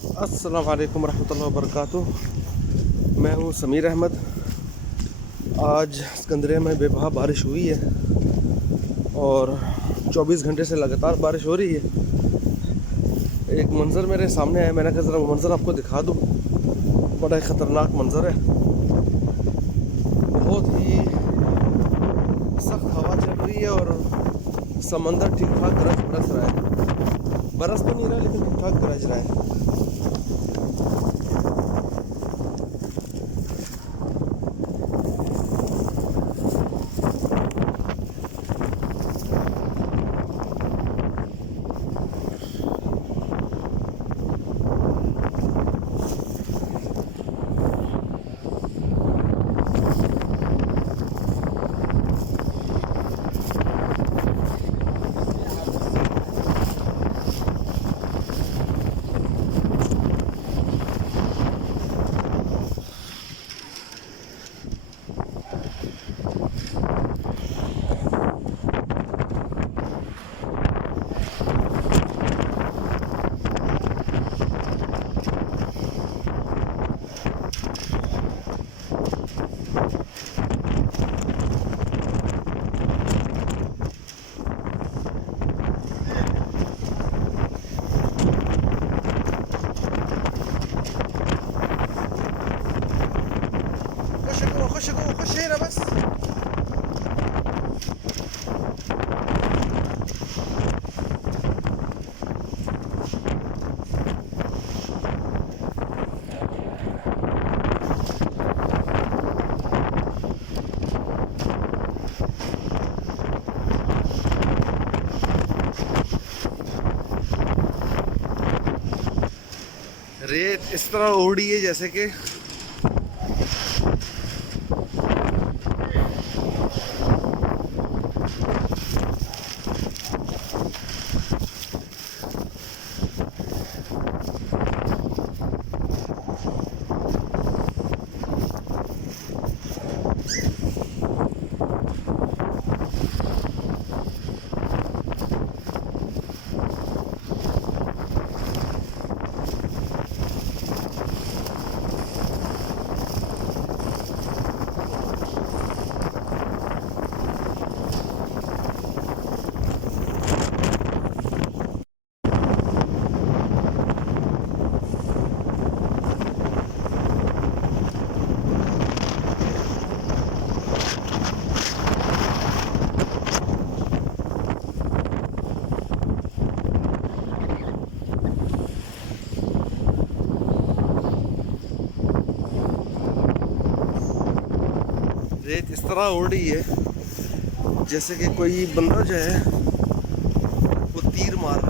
अस्सलाम वालेकुम रहमतुल्लाहि व बरकातुहू। मैं हूँ समीर अहमद। आज सिकंदरिया में बेबहा बारिश हुई है और 24 घंटे से लगातार बारिश हो रही है। एक मंज़र मेरे सामने है, मैंने कहा ज़रा वो मंज़र आपको दिखा दूँ। बड़ा ही ख़तरनाक मंज़र है, बहुत ही सख्त हवा चल रही है और समंदर ठीक ठाक गरज बरस रहा है। बरस तो नहीं रहा लेकिन ठीक ठाक गरज रहा है। خش جوه، خش هنا بس. रेत इस तरह उड़ी है जैसे कि रेत इस तरह उड़ रही है जैसे कि कोई बंदा जो है वो तीर मार रहा है।